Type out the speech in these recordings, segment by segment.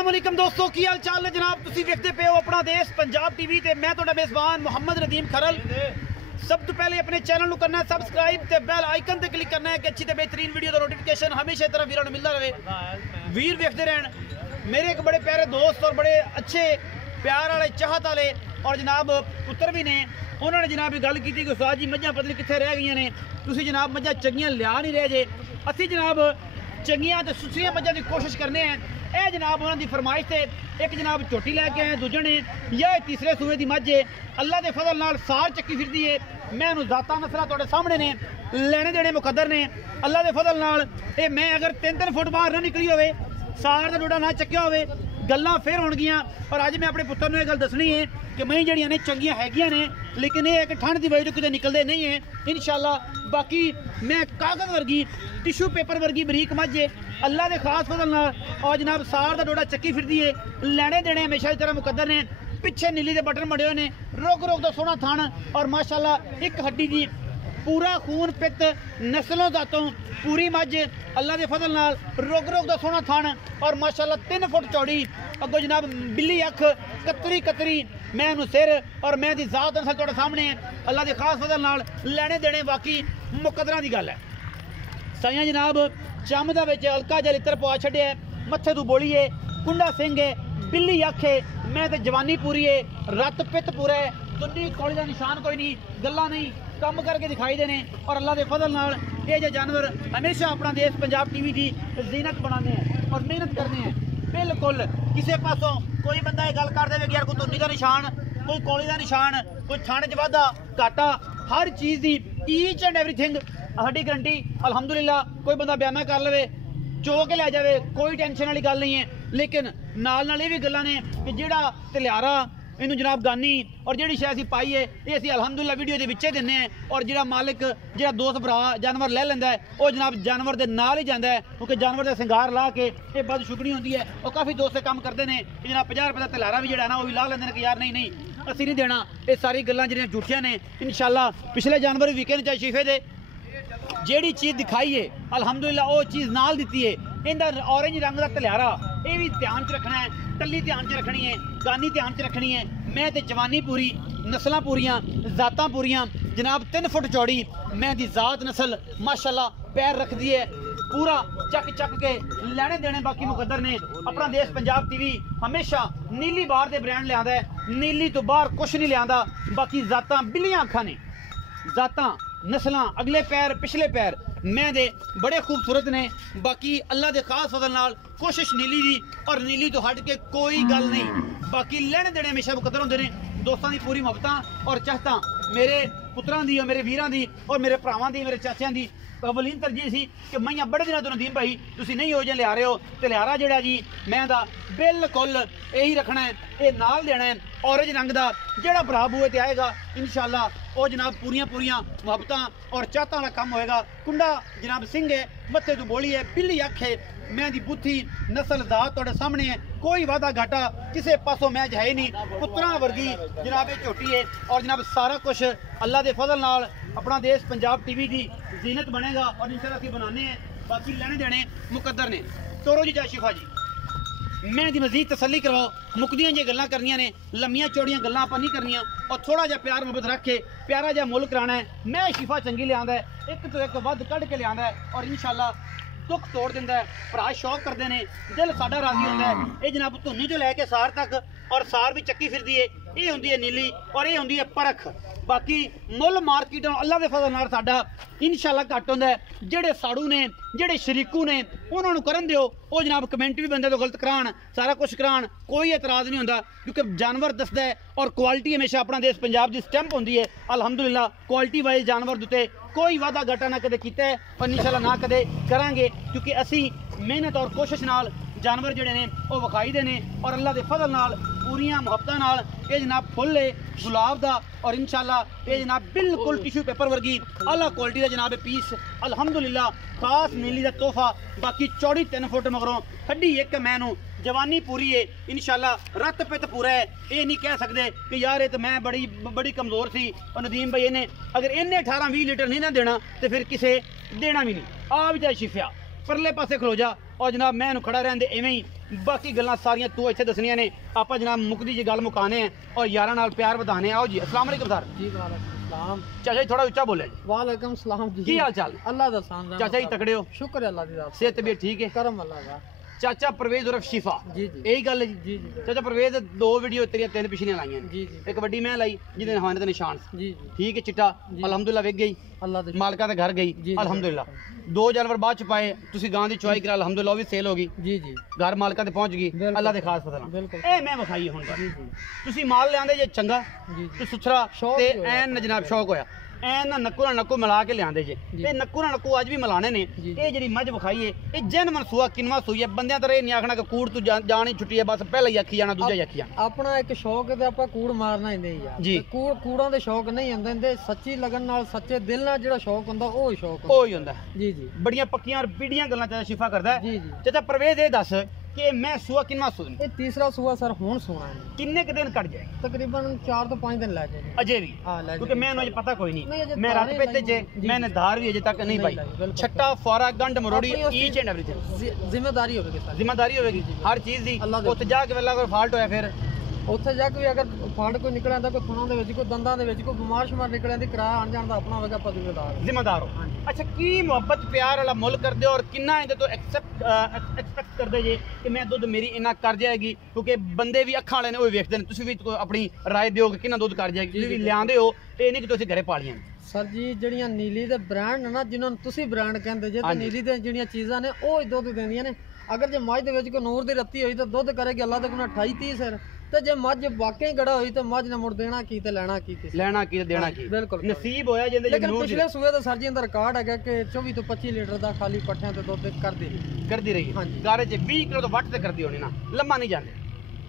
अस्सलाम वालेकुम दोस्तों की हाल चाल है जनाब। तुसी देखते पे हो अपना देश पंजाब टीवी ते मैं तुहाडा मेज़बान मोहम्मद नदीम खरल। सब तो पहले अपने चैनल को करना है सबसक्राइब ते बेल आइकन ते क्लिक करना है कि अच्छी ते बेहतरीन वीडियो का नोटिफिकेशन हमेशा तरह वीरों को मिलता रहे। वीर देखते रहन। मेरे एक बड़े प्यारे दोस्त और बड़े अच्छे प्यार वाले चाहत वाले और जनाब पुत्र भी ने, उन्होंने जनाब गल की कि उस्ताद जी मझां पता नहीं कित्थे रह गई ने, तुसी जनाब मझां चंगियां लिया नहीं रहे जे। असी जनाब चंगियां ते सुसरियां मझां की कोशिश करने हैं। यह जनाब उन्होंने फरमाइश से एक जनाब झोटी लैके आए, दूजे ने यह तीसरे सूबे की मझ है, अल्लाह के फजल नाल सार चक्की फिरती है। मैं उन्होंने जाता नसला तुहाडे सामने ने, लेने देने मुकद्दर ने अल्लाह के फजल नाल। ये मैं अगर 3-3 फुट बाहर ना निकली होवे, सार का डोडा ना चक्या होवे, गल्लां फिर होणगियां। और अज मैं अपने पुत्र नूं यह गल दसनी है कि मैं जड़ियां ने चंगियां हैगियां ने, लेकिन ये एक ठंड की वजह तो किते निकलते नहीं है इंशाअल्लाह। बाकी मैं कागज़ वर्गी टिशू पेपर वर्गी बरीक मझ है, अल्लाह के खास फजल नाल। और जनाब सार का डोडा चक्की फिरदी है, लैने देने हमेशा की तरह मुकद्दर ने। पिछे नीली के बटन मड़े हुए ने, रोक रोक का सोहना थान और माशाअल्लाह एक हड्डी की पूरा खून पित नस्लों जातों पूरी मझ अल्लाह के फजल नाल, रोक रोक का सोहना थान और माशाअल्लाह 3 फुट चौड़ी। अगों जनाब बिल्ली अख कतरी कतरी, मैं उन्होंने सिर और मैं दी जात नस्ल तुहाडे सामने है अल्लाह के खास फजल नाल। लैने देने बाकी मुकद्दरां दी गल है। साइयां जनाब चम दा विच हल्का जिहा लित्र पवा छड्डिया, मत्थे तू बोली है, कुंडा सिंह है, बिल्ली अख है, मैं ते जवानी पूरी है, रत पित पूरा है, दुन्नी कोली का निशान कोई नहीं, गल्ला नहीं, कम करके दिखाई देने। और अल्लाह के फजल नाल ये जो जानवर हमेशा अपना देश पंजाब टीवी की जीनत बनाने हैं और मेहनत करने हैं। बिल्कुल किसी पासों कोई बंदा ये गल कर दे कि यार कोई तुन्नी का निशान, कोई कोली का निशान, कोई थाने च वाधा घाटा, हर चीज़ की ईच एंड एवरीथिंग साडी गारंटी अलहमदुलिल्लाह। कोई बंदा बयाना कर लवे, चो के लै जाए, कोई टेंशन वाली गल नहीं है। लेकिन नाल ये भी गल्लां ने कि जिहड़ा तलियारा इनू जनाब गानी और जिहड़ी शै असीं पाई है ये असीं अलहमदुलिल्लाह वीडियो के विचे दिंदे हैं। और जिहड़ा मालिक जिहड़ा दोस्त भरा जानवर ले लैंदा है वो जनाब जानवर के नाल ही जांदा है, क्योंकि जानवर का सिंगार ला के ये बद शुगनी होती है। और काफ़ी दोस्त काम करते हैं कि जनाब 50 रुपये का तलियारा भी जिहड़ा ना वो भी ला लेंदे ने कि यार नहीं नहीं असीं नहीं देना। ये सारी गल्लां जिहड़ियां झूठियां ने। इंशाअल्लाह पिछले जानवर भी विके ने चाहे शीफे दे, जेड़ी चीज़ दिखाई है अलहमदुलिल्लाह वो चीज़ नाल दिती है। इनका ऑरेंज रंग का तलियारा ये भी ध्यान च रखना है, टल्ली ध्यान च रखनी है, गानी ध्यान च रखनी है। मैं तो जवानी पूरी, नस्लां पूरियां, जातां पूरियां, जनाब 3 फुट चौड़ी मैं दी जात नस्ल माशाअल्लाह पैर रखती है, पूरा चक चक के लैने देने बाकी मुकद्दर ने। अपना देश पंजाब टीवी हमेशा नीली बाहर दे ब्रांड लिया है, नीली तो बाहर कुछ नहीं लिया। बाकी जातां बिल्लियां अखां ने, जातां नस्लां अगले पैर पिछले पैर मैं दे बड़े खूबसूरत ने। बाकी अल्लाह के खास फजल नाल कोशिश नीली दी और नीली तो हट के कोई गल नहीं। बाकी लैने देने हमेशा मुकद्दर होंदे ने। दोस्तों की पूरी मुहब्बतां और चाहतां मेरे पुत्रां दी और मेरे वीरां दी और मेरे भरावां दी, मेरे चाचियां दी अवलीन तरजीह सी कि मैं बड़े दिनों तो नदीम भाई तुसीं नहीं हो जे लिया रहे हो तलियारा जिहड़ा जी मैं दा बिल्कुल यही रखना है, ये नाल देना है ऑरेंज रंग का। जिहड़ा भरा बूए ते आएगा इंशाअल्लाह वो जनाब पूरियां पूरियां मुहब्बतां और चाहतां वाला काम होएगा। कुंडा जनाब सिंह है, मत्थे तू बोली है, बिल्ली अख है, मैं दी बुद्धि नस्ल दात तुहाडे सामने है, कोई वादा घाटा किसी पासों मैच है ही नहीं। पुत्रां वर्गी जनाब ये झोटी है और जनाब सारा कुछ अल्लाह के फजल नाल अपना देश पंजाब टीवी की जीनत बनेगा और इंशाअल्लाह असीं बनाने हैं। बाकी लेने देने मुकद्दर ने। तोरो जी जय शिफा जी, मैं दी मजीद तसल्ली करवाओ, मुकदियां जी गल्लां करनियां ने, लम्मियां चौड़ियां गल्लां आपां नहीं करनियां और थोड़ा जिहा प्यार मुहब्बत रख के प्यारा जिहा मुल कराना है। मैं शिफा चंगी लियांदा है, एक तो एक वध कढ़ के लियांदा है और इंशाअल्लाह दुख तोड़ दिंदा है। भरा शौक करते हैं, दिल साडा राजी होंदा है। ये जनाब धुन्नी तो लैके सार तक और सार भी चक्की फिरदी है, ये होंदी है नीली और ये होंदी है परख। बाकी मुल मार्केट अल्लाह के फजल नाल साडा इंशाअल्लाह घट होंदा है। जेड़े साड़ू ने, जेड़े शरीकू ने उन्होंने करन दिओ, वो जनाब कमेंट भी बंदे तो गलत करान, सारा कुछ करान, कोई एतराज़ नहीं होंदा क्योंकि जानवर दसदा है और क्वालिटी हमेशा अपना देश पंजाब की स्टैंप होंदी है। अलहमदुलिल्लाह क्वालिटी वाइज जानवर दुते कोई वादा घाटा ना कदे कीता है और इंशाअल्लाह ना कदे करांगे, क्योंकि असी मेहनत और कोशिश नाल जानवर जिहड़े ने वो विखाई दे ने और अल्लाह के फजल नाल पूरियां मुहब्बतां नाल ये जनाब फुल है गुलाब दा और इंशाअल्लाह ये जनाब बिल्कुल टिशू पेपर वर्गी आला क्वालिटी का जनाब पीस अलहमदुलिल्लाह खास नीली का तोहफा। बाकी चौड़ी 3 फुट मगरों हड्डी एक मैनू जवानी पूरी है इंशाअल्लाह, रत पित पूरा है। ये नहीं कह सकते कि यार ये तो मैं बड़ी कमज़ोर सी और नदीम भाई ने अगर इन्हें 18-20 लीटर नहीं ना देना तो फिर किसे देना भी नहीं। आ भी जाए शिफिया परले पासे खलो जा, और जनाब मैं इन्हू खड़ा रहने इवें ही बाकी गल्लां सारियां तू इत्थे दसनियां ने आपां जनाब मुकदी जी गल मुकाने हैं और यारां नाल प्यार वधाने। आओ जी अस्सलाम वालेकुम सर जी। वालेकुम सलाम चाचा जी थोड़ा उच्चा बोले जी। वालेकुम सलाम जी। की हाल चाल अल्लाह दा सान चाचा जी तकड़े हो शुक्र है अल्लाह दी रात सेहत तबीयत ठीक है करम अल्लाह दा चाचा परवेज उर्फ शिफा जी जी यही गल है जी जी जी चाचा परवेज दो वीडियो तेरियां तीन पिछलियां लाइयां जी जी एक वड्डी मैं लाई जिहदे हवाने ते निशान जी जी ठीक है चिट्टा जी। अलहमदुलिल्लाह विक गई अल्लाह दे मालका दे घर गई जी। अलहमदुलिल्लाह दो जानवर बाद च पाए तुसी गां दी चुआई करा अलहमदुलिल्लाह वो भी सेल हो गई जी जी घर मालका ते पहुंच गई बिल्कुल। अल्लाह दे खास फजल नाल। बिल्कुल ए मैं विखाई हुण जी जी तुसी माल लियांदे जे चंगा जी ते जी सुथरा शौक ते ही होया। ऐन जनाब शौक होया ऐन ना नक्कू मिला के लियांदे जे जी। ते नक्कू अज भी मिलाने ने जी। ये जेहड़ी मझ विखाई है ये जन मनसूआ किनवा सूई है बंदियां तरह नहीं आखना कि कूड़ तू जानी छुट्टी है बस पहले ही आखी जाना दूजा ही आखी जाना अपना एक शौक है ते ਆਪਾਂ ਕੂੜ ਮਾਰਨਾ ਹੀ ਨਹੀਂ ਯਾਰ जी। ਤੇ ਕੂੜਾਂ ਦੇ ਸ਼ੌਕ ਨਹੀਂ ਹੁੰਦੇ ਹੁੰਦੇ ਸੱਚੀ ਲਗਨ ਨਾਲ ਸੱਚੇ ਦਿਲ ਨਾਲ ਜਿਹੜਾ ਸ਼ੌਕ ਹੁੰਦਾ ਉਹ ਹੀ ਸ਼ੌਕ ਹੁੰਦਾ। ਉਹ ਹੀ ਹੁੰਦਾ ਜੀ ਜੀ ਬੜੀਆਂ ਪੱਕੀਆਂ ਔਰ ਪੀੜੀਆਂ ਗੱਲਾਂ ਚਾਚਾ ਸ਼ਿਫਾ ਕਰਦਾ ਹੈ ਜੀ ਜੀ ਚਾਚਾ परवेज ਇਹ ਦੱਸ ਕਿ ਮੈਂ ਸੂਆ ਕਿਨਵਾ ਸੂਈ ਇਹ ਤੀਸਰਾ ਸੂਆ ਸਰ ਹੁਣ ਸੋਣਾ ਹੈ ਕਿੰਨੇ ਕ ਦਿਨ ਕੱਢ ਜਾਏ ਤਕਰੀਬਨ 4 ਤੋਂ 5 ਦਿਨ ਲੱਗ ਜਾਣਗੇ अजय भी हाँ, ले क्योंकि जाएंगे। मैं मुझे पता कोई नहीं, नहीं अजय मैं धार रात ही पे लगी। चे जी, मैंने जी। धार भी अजय तक नहीं नहीं पाई लगी, बिल्कुल। छट्टा फौरा गंड मरोड़ी अपनी उसी- ईच एंड एवरीथिंग ਜ਼ਿੰਮੇਵਾਰੀ ਹੋਵੇਗੀ ਸਰ जिम्मेदारी होगी हर चीज दी अल्लाह दे। उत्थे जाके वेला कोई फाल्ट होया फिर ਉੱਥੇ ਜਾ ਕੇ ਵੀ ਅਗਰ ਫੰਡ ਕੋਈ ਨਿਕਲ ਆਂਦਾ ਕੋਈ ਥੁਣਾ ਦੇ ਵਿੱਚ ਕੋਈ ਦੰਦਾਂ ਦੇ ਵਿੱਚ ਕੋਈ ਬਿਮਾਰ ਸ਼ਮਾਰ ਨਿਕਲ ਆਂਦੀ ਕਿਰਾਇਆ ਆਣ ਜਾਣ ਦਾ ਆਪਣਾ ਹੋਵੇਗਾ ਆਪਾਂ ਜ਼ਿੰਮੇਦਾਰ ਹਾਂ। जिम्मेदार हो ਹਾਂਜੀ। अच्छा की मोहब्बत प्यार वाला मुल कर दे और किन्ना इहदे तो एक्सपेक्ट कर दे जे कि मैं दुध मेरी इन्ना कर जाएगी क्योंकि बंदे भी अखां वाले ने वो वेखदे ने तुसीं भी अपनी राय दिओ कि किन्ना दुध कर जाएगी तुसीं भी लियांदे हो ਇਹ ਨਹੀਂ ਕਿ ਤੁਸੀਂ ਘਰੇ ਪਾਲੀਆਂ ਸਰ ਜੀ ਜਿਹੜੀਆਂ ਨੀਲੀ ਦੇ ਬ੍ਰਾਂਡ ਨੇ ਨਾ ਜਿਨ੍ਹਾਂ ਨੂੰ ਤੁਸੀਂ ਬ੍ਰਾਂਡ ਕਹਿੰਦੇ ਜੇ ਤਾਂ ਹਾਂਜੀ। ਨੀਲੀ ਦੇ ਜਿਹੜੀਆਂ ਚੀਜ਼ਾਂ ਨੇ ਉਹ ਹੀ ਦੁੱਧ ਦਿੰਦੀਆਂ ਨੇ ਅਗਰ ਜੇ ਮੱਝ ਦੇ ਵਿੱਚ ਕੋਈ ਨੂਰ ਦੀ ਰੱਤੀ ਹੋਈ ਤਾਂ ਦੁੱਧ ਕਰੇਗੀ ਅੱਲਾ ਦੇ ਕੋਲ 28 30 ਸਿਰ ਤੇ ਜੇ ਮੱਝ ਵਾਕਈ ਗੜਾ ਹੋਈ ਤਾਂ ਮੱਝ ਨੇ ਮੁੜ ਦੇਣਾ ਕੀ ਤੇ ਲੈਣਾ ਕੀ ਕਿਸੇ ਲੈਣਾ ਕੀ ਤੇ ਦੇਣਾ ਕੀ ਬਿਲਕੁਲ ਨਸੀਬ ਹੋਇਆ ਜਿੰਦੇ ਲੇਕਿਨ ਨੂਰ ਪਿਛਲੇ ਸੂਏ ਦਾ ਸਰ ਜੀ ਅੰਦਰ ਰਿਕਾਰਡ ਹੈਗਾ ਕਿ 24 ਤੋਂ 25 ਲੀਟਰ ਦਾ ਖਾਲੀ ਪੱਠਿਆਂ ਤੇ ਦੁੱਧ ਕਰਦੀ ਕਰਦੀ ਰਹੀ ਹਾਂਜੀ। ਗਾਰੇ 'ਚ 20 ਕਿਲੋ ਤੋਂ ਵੱਟ ਤੇ ਕਰਦੀ ਹੋਣੀ ਨਾ ਲੰਮਾ ਨਹੀਂ ਜਾਂਦੇ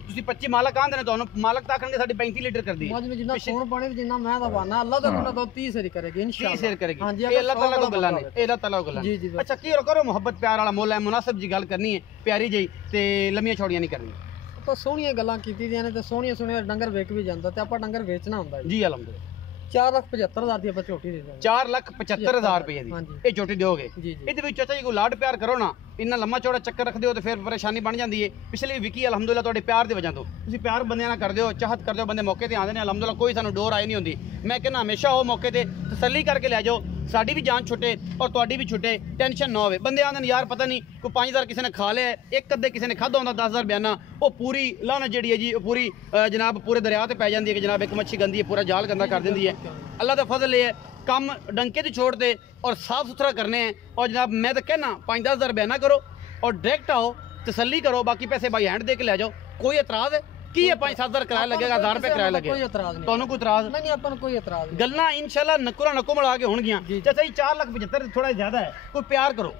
ਤੁਸੀਂ 25 ਮਾਲਕ ਆਂਦੇ ਨੇ ਤੁਹਾਨੂੰ ਮਾਲਕ ਤਾਂ ਆਖਣਗੇ ਸਾਡੀ 35 ਲੀਟਰ ਕਰਦੀ ਹੈ ਮੱਝ ਨੂੰ ਜਿੰਨਾ ਖੂਨ ਪਾਣੀ ਤੇ ਜਿੰਨਾ ਮੈਂ ਦਾ ਬਾਨਾ ਅੱਲਾ ਦਾ ਕੋਲ ਦੁੱਧ 30 ਸਿਰ ਕਰੇਗੀ ਕੀ ਇਨਸ਼ਾਅੱਲਾ ਸ਼ੇਰ ਕਰੇਗੀ ਹਾਂਜੀ ਇਹ ਅੱਲਾਹ ਤਾਲਾ ਕੋ ਗੱਲਾਂ ਨੇ ਇਹ ਅੱਲਾਹ ਤਾਲਾ ਕੋ ਗੱਲਾਂ ਜੀ, ਜੀ, ਨੇ। ਅੱਛਾ ਕੀ ਕਰੋ ਮੁਹੱਬਤ ਪਿਆਰ ਵਾਲਾ ਮੁੱਲ ਹੈ ਮੁਨਾਸਬ ਜੀ ਗੱਲ ਕਰਨੀ ਹੈ ਪਿਆਰੀ ਜਿਹੀ ਤੇ ਲੰਮੀਆਂ ਛੋੜੀਆਂ ਨਹੀਂ ਕਰਨੀਆਂ ਆਪਾਂ ਸੋਹਣੀਆਂ ਗੱਲਾਂ ਕੀਤੀ ਦੀਆਂ ਨੇ ਤੇ ਸੋਹਣੀਆਂ ਸੋਹਣੀਆਂ ਡੰਗਰ ਵੇਚ ਵੀ ਜਾਂਦਾ ਤੇ ਆਪਾਂ ਡੰਗਰ ਵੇਚਣਾ ਹੁੰਦਾ ਜੀ ਜੀ ਅਲਹਮਦੁਲਿਲਾ 4,75,000 ਦੀ ਆਪਾਂ ਝੋਟੀ ਦੇ ਦਾਂਗੇ 4,75,000 ਰੁਪਏ ਦੀ ਹਾਂਜੀ। ਇਹ ਝੋਟੀ ਦਿਓਗੇ ਜੀ ਜੀ ਇਹਦੇ ਵਿੱਚ ਚਾਚਾ ਜੀ ਕੋਈ ਲਾਡ ਪਿਆਰ ਕਰੋ ਨਾ ਇੰਨਾ ਲੰਮਾ ਚੌੜਾ ਚੱਕਰ ਰੱਖਦੇ ਹੋ ਤੇ ਫਿਰ ਪਰੇਸ਼ਾਨੀ ਬਣ ਜਾਂਦੀ ਹੈ ਪਿਛਲੀ ਵਿਕੀ ਅਲਹਮਦੁਲਿਲਾ ਤੁਹਾਡੇ ਪਿਆਰ ਦੀ ਵਜ੍ਹਾ ਤੋਂ ਤੁਸੀਂ ਪਿਆਰ ਬੰਦਿਆਂ ਨਾਲ ਕਰਦੇ ਹੋ ਚਾਹਤ ਕਰਦੇ ਹੋ ਬੰਦੇ ਮੌਕੇ ਤੇ ਆਉਂਦੇ ਨੇ ਅਲਹਮਦੁਲਿਲਾ ਕੋਈ ਸਾਨੂੰ ਡੋਰ ਆਈ ਨਹੀਂ ਹੁੰਦੀ ਮੈਂ ਕਹਿੰਦਾ ਹਮੇਸ਼ਾ ਉਹ ਮੌਕੇ ਤੇ ਤਸੱਲੀ ਕਰਕੇ ਲੈ ਜਾਓ ਸਾਡੀ ਵੀ ਜਾਨ ਛੁੱਟੇ ਔਰ ਤੁਹਾਡੀ ਵੀ ਛੁੱਟੇ ਟੈਨਸ਼ਨ ਨਾ ਹੋਵੇ ਬੰਦੇ ਆਉਂਦੇ ਨੇ ਯਾਰ ਪਤਾ ਨਹੀਂ ਕੋਈ 5,000 ਕਿਸੇ ਨੇ ਖਾ ਲਿਆ ਇੱਕ ਅੱਧੇ ਕਿਸੇ ਨੇ ਖਾਧਾ ਹੁੰਦਾ 10,000 ਬਿਆਨਾ ਉਹ ਪੂਰੀ ਲਾਹਨਤ ਜਿਹੜੀ ਹੈ ਜੀ ਉਹ ਪੂਰੀ ਜਨਾਬ ਪੂਰੇ ਦਰਿਆ ਤੇ ਪੈ ਜਾਂਦੀ ਹੈ ਕਿ ਜਨਾਬ ਇੱਕ ਮੱਛੀ ਗੰਦੀ ਹੈ ਪੂਰਾ ਜਾਲ ਗੰਦਾ ਕਰ ਦਿੰਦੀ ਹੈ अल्लाह का फजल ये है काम डंके से छोड़ दे और साफ सुथरा करने हैं और जनाब मैं तो कहना 5-10 हज़ार बयाना करो और डायरेक्ट आओ तसल्ली करो बाकी पैसे भाई हैंड दे के ले जाओ कोई एतराज है की है 5-7 हज़ार किराया लगेगा 1000 रुपये किराया लगेगा ਕੋਈ ਇਤਰਾਜ਼ ਨਹੀਂ ਤੁਹਾਨੂੰ ਕੋਈ ਇਤਰਾਜ਼ ਨਹੀਂ ਆਪਾਂ ਨੂੰ ਕੋਈ ਇਤਰਾਜ਼ ਨਹੀਂ ਗੱਲਾਂ ਇਨਸ਼ਾਅੱਲਾ ਨਕੁਰਾ ਨਕੂ ਮਿਲਾ ਕੇ ਹੋਣਗੀਆਂ ਜੀ। ਚਾਚਾ ਜੀ 4,75,000 ਥੋੜਾ ਜ਼ਿਆਦਾ ਹੈ ਕੋਈ ਪਿਆਰ ਕਰੋ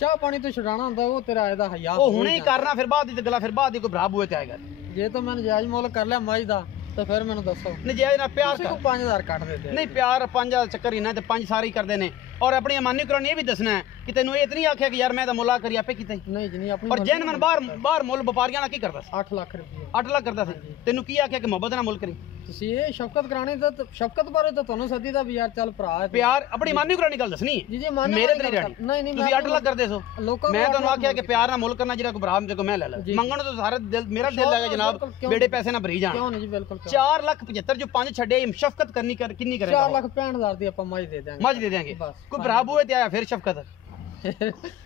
ਚਾਹ ਪਾਣੀ ਤੋਂ ਛਡਾਣਾ ਹੁੰਦਾ ਉਹ ਤੇਰਾ ਇਹਦਾ ਹਯਾ ਉਹ ਹੁਣੇ ਹੀ ਕਰਨਾ ਫਿਰ ਬਾਅਦ ਦੀ ਗੱਲਾਂ ਫਿਰ ਬਾਅਦ ਦੀ ਕੋਈ ਭਰਾ ਬੂਏ ਤੇ ਆਏਗਾ ਜੇ ਤਾਂ ਮੈਂ ਨਜਾਇਜ਼ ਮੁੱਲ ਕਰ ਲਿਆ ਮੱਝ ਦਾ ਤਾਂ ਫਿਰ ਮੈਨੂੰ ਦੱਸੋ ਨਜਾਇਜ਼ ਨਾਲ ਪਿਆਰ ਤੁਸੀਂ ਕਰ ਕੋ 5,000 ਕੱਟ ਦੇ ਦੇ नहीं प्यार 5,000 चक्कर ही ना तो 5 सारे ही करते हैं और अपनी अमानी कुरान ये भी दसना है कि तेन ये तो नहीं आख्या कि यार मैं तो मुला करी आपे किते ਨਹੀਂ ਜੀ ਨਹੀਂ ਆਪਣੀ और जैन मन बाहर मुल व्यापारियां ना की करता 8 ਲੱਖ ਰੁਪਏ 8 लाख करता सी तेन की आख्या कि मोहब्बत ना मुल करी ਤੁਸੀਂ ਇਹ ਸ਼ਫਕਤ ਕਰਾਣੀ ਤਾਂ ਸ਼ਫਕਤ ਬਾਰੇ ਤਾਂ ਤੁਹਾਨੂੰ ਸੱਦੀ ਦਾ ਵੀ ਯਾਰ ਚੱਲ ਭਰਾ ਹੈ प्यार अपनी अमानी कुरानी गल दसनी है ਜੀ ਜੀ ਮੰਨ मेरे ते नहीं रहनी ਨਹੀਂ नहीं ਤੁਸੀਂ 8 ਲੱਖ ਕਰਦੇ ਸੋ ਲੋਕਾਂ मैं ਤੁਹਾਨੂੰ ਆਖਿਆ ਕਿ ਪਿਆਰ ਨਾਲ ਮੁੱਲ ਕਰਨਾ ਜਿਹੜਾ ਕੋ ਭਰਾ ਮੇਰੇ ਕੋ ਮੈਂ ਲੈ ਲੈ जी। ਮੰਗਣ ਤੋਂ ਸਾਰਾ ਦਿਲ ਮੇਰਾ ਦਿਲ ਹੈਗਾ ਜਨਾਬ क्यों? ਬੇੜੇ ਪੈਸੇ ਨਾ ਭਰੀ ਜਾਣ ਕਿਉਂ ਨਹੀਂ ਜੀ ਬਿਲਕੁਲ 4,75,000 ਜੋ 5 ਛੱਡੇ ਸ਼ਫਕਤ ਕਰਨੀ ਕਿੰਨੀ ਕਰੇਗਾ 4,65,000 ਦੀ ਆਪਾਂ ਮੱਝ ਦੇ ਦਾਂਗੇ ਮੱਝ ਦੇ ਦੇਾਂਗੇ ਬਸ। ਕੋਈ ਭਰਾ ਬੂਏ ਤੇ ਆਇਆ ਫਿਰ ਸ਼ਫਕਤ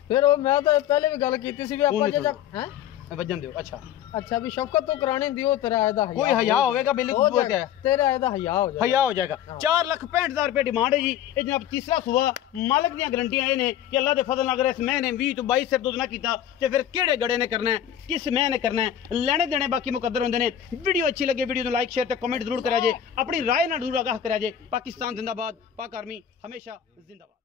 ਫਿਰ ਉਹ ਮੈਂ ਤਾਂ ਪਹਿਲੇ ਵੀ ਗੱਲ ਕੀਤੀ ਸੀ ਵੀ ਆਪਾਂ ਜੇ ਹੈ ਵਜਨ ਦਿਓ ਅੱਛਾ ਅੱਛਾ ਵੀ ਸ਼ਫਕਤ ਤੋਂ ਕਰਾਣੀ ਦੀ ਉਹ ਤੇਰਾ ਇਹਦਾ ਹਯਾ ਕੋਈ ਹਯਾ ਹੋਵੇਗਾ ਬਿਲਕੁਲ ਬੂਏ ਤੇ ਆਇਆ ਤੇਰਾ ਇਹਦਾ ਹਯਾ ਹੋ ਜਾਏਗਾ ਹਯਾ ਹੋ ਜਾਏਗਾ 4,65,000 ਰੁਪਏ ਡਿਮਾਂਡ ਹੈ ਜੀ ਇਹ ਜਨਾਬ ਤੀਸਰਾ ਸੂਆ ਮਾਲਕ ਦੀਆਂ ਗਰੰਟੀਆਂ ਇਹ ਨੇ ਕਿ ਅੱਲਾਹ ਦੇ ਫਜ਼ਲ ਨਾਲ ਅਗਰ ਇਸ ਮਹੀਨੇ 20 ਤੋਂ 22 ਸਿਰ ਦੁੱਧ ਨਾ ਕੀਤਾ ਤੇ ਫਿਰ ਕਿਹੜੇ ਗੜੇ ਨੇ ਕਰਨਾ ਹੈ ਕਿਸ ਮਹੀਨੇ ਕਰਨਾ ਹੈ ਲੈਣੇ ਦੇਣੇ ਬਾਕੀ ਮੁਕੱਦਰ ਹੁੰਦੇ ਨੇ ਵੀਡੀਓ ਅੱਛੀ ਲੱਗੇ ਵੀਡੀਓ ਨੂੰ ਲਾਈਕ ਸ਼ੇਅਰ ਤੇ ਕਮੈਂਟ ਜ਼ਰੂਰ ਕਰਿਆ ਜੇ ਆਪਣੀ ਰਾਏ ਨਾਲ ਜ਼ਰੂਰ ਆਗਾਹ ਕਰਿਆ ਜੇ ਪਾਕਿਸਤਾਨ ਜ਼ਿੰਦਾਬਾਦ ਪਾਕ ਆਰਮੀ ਹਮੇਸ਼ਾ ਜ਼ਿੰਦਾਬਾਦ